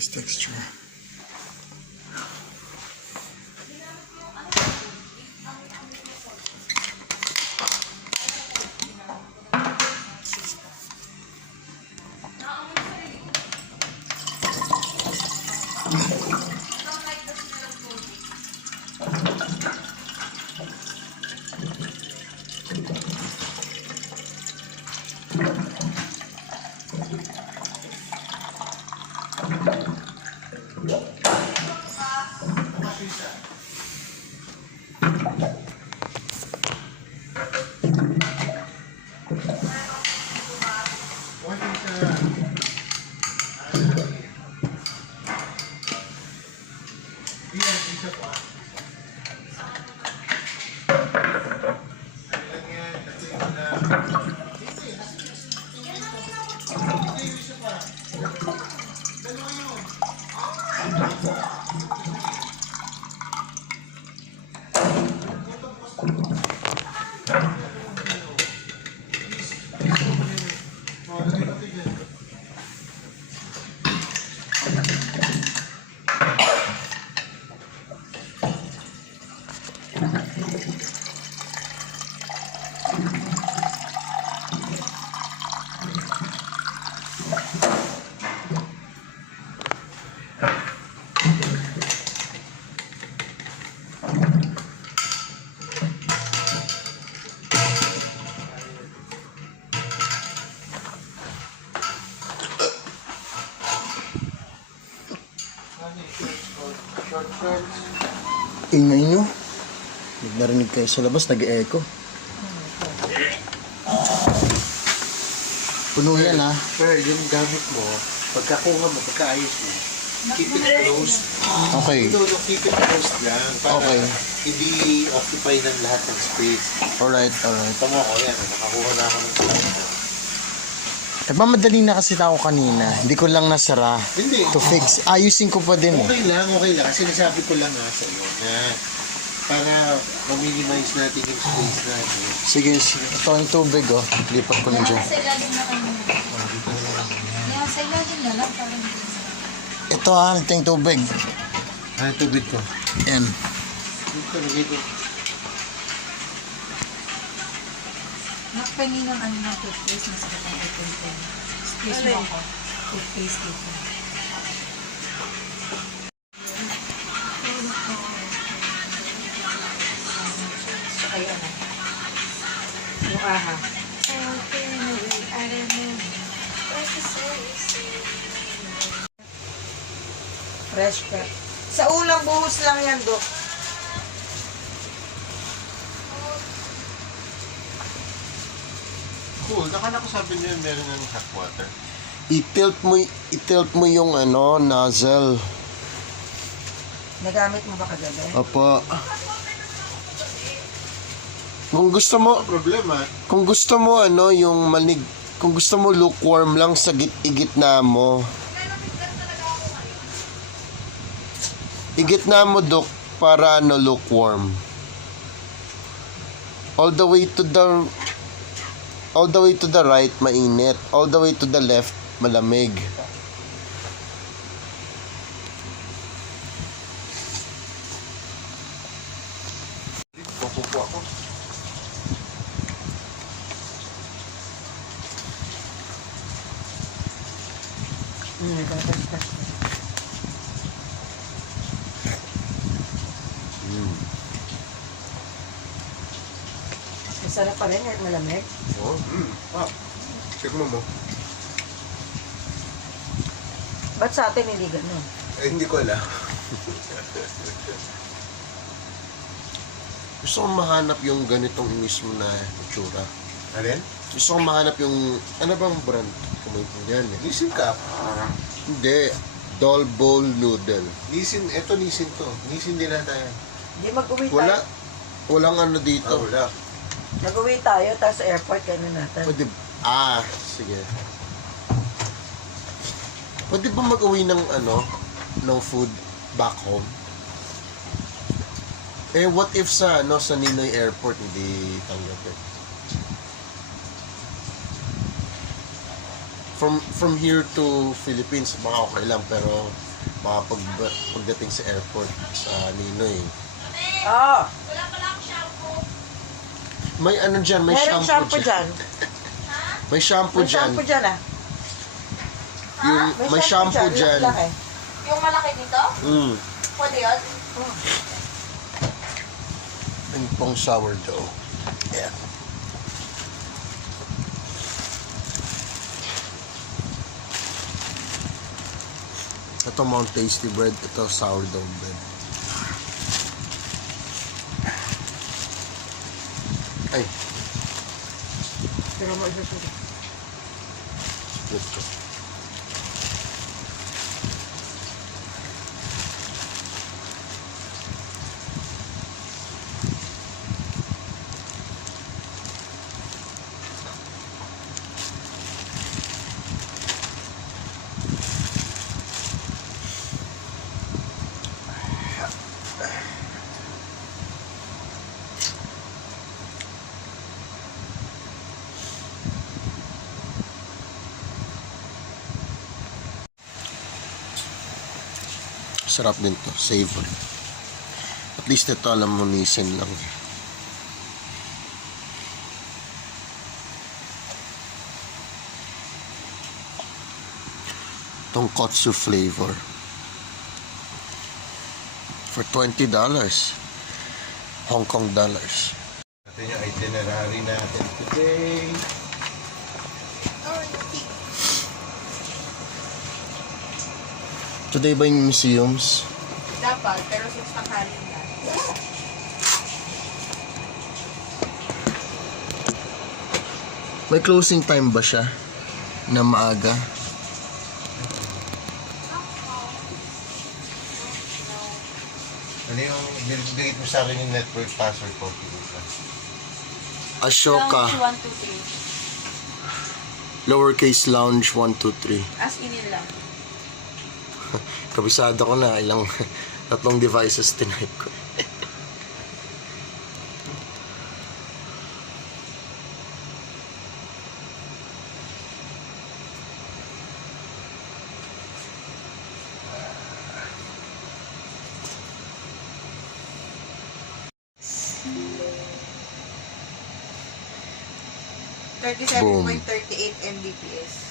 Nice texture. Ingay nyo. Narinig kayo sa labas, nag-e-echo. Puno yan ha. Sir, yung gamit mo, pagkakuha mo, pagkaayos mo, keep it closed. Okay. No, keep it closed lang. Para Okay. hindi occupy ng lahat ng space. Alright. Tama ko yan, nakakuha na ako ng pala. Eh, mamadali na kasi ako kanina. Hindi ko lang nasara. Hindi. To fix. Ayusin ko pa din eh. Okay lang. Kasi nasabi ko lang nga sa iyo na para ma-minimize natin yung space natin. Sige. Ito yung tubig oh. Lipat ko na dyan. Sa ilalim na kayo. Yan, sa ilalim na lang. Parang Ito ha, ito yung tubig. Ano tubig ko? Yan. Dito, dito. nakapangin ng ano ng toothpaste na sa katang open pen. Excuse mo ako. Toothpaste dito. Tsaka yun ano. Yung aha. Fresh pep. Sa ulang buhos lang yan, Dok. Cool. Nakala ko sabi niyo meron ng hot water. I-tilt mo yung ano, nozzle. Nagamit mo ba kagabi? Opo. Kung gusto mo ano, yung manig, kung gusto mo lukewarm lang sa igitna mo. Igitna mo, Dok, para ano, lukewarm. All the way to the right, mainit. All the way to the left, malamig. Kukupo ako. Masarap pa rin kahit malamig. Oh, siguro mo. Ba't sa atin hindi ganun? Hindi ko alam. Gusto kong mahanap yung ganitong mismo na itsura. Alin? Gusto kong mahanap yung, ano bang brand? Kumain yan eh. Nissin Cup. Hindi. Doll bowl noodle. Nissin, eto Nissin to. Nissin din na tayo. Hindi mag-uwi tayo. Wala. Walang ano dito. Wala. Nag-uwi tayo, tapos sa airport kayo natin. Pwede, sige. Pwede ba mag-uwi ng ano, ng food back home? Eh, what if sa, ano, sa Ninoy Airport hindi tanggapin? From here to Philippines, baka okay lang, pero Baka pagdating sa airport sa Ninoy. Oo. May ano dyan, may Meron shampoo dyan. dyan. May shampoo May dyan. shampoo dyan ah. Yung, may shampoo dyan. Laki. Yung malaki dito? Mm. Pwede yun? Yung pang sourdough. Yeah. Ito Mount Tasty Bread. Ito sourdough bread. Ay, Pero mo isa sila. split ko. Sarap din to, savory. At least ito alam mo nisin lang. Tonkotsu flavor. For $20. Hong Kong dollars. Ito yung itinerary natin today. Today ba yung museums? Dapat, pero since nakaling na. May closing time ba siya? Na maaga? Ano yung bigit mo sa akin yung network password ko? Ashoka. 1, 2, 3. Lowercase lounge 123. As in yun lang. Kabisado ko na ilang tatlong devices tinype ko. $37.38 Mbps.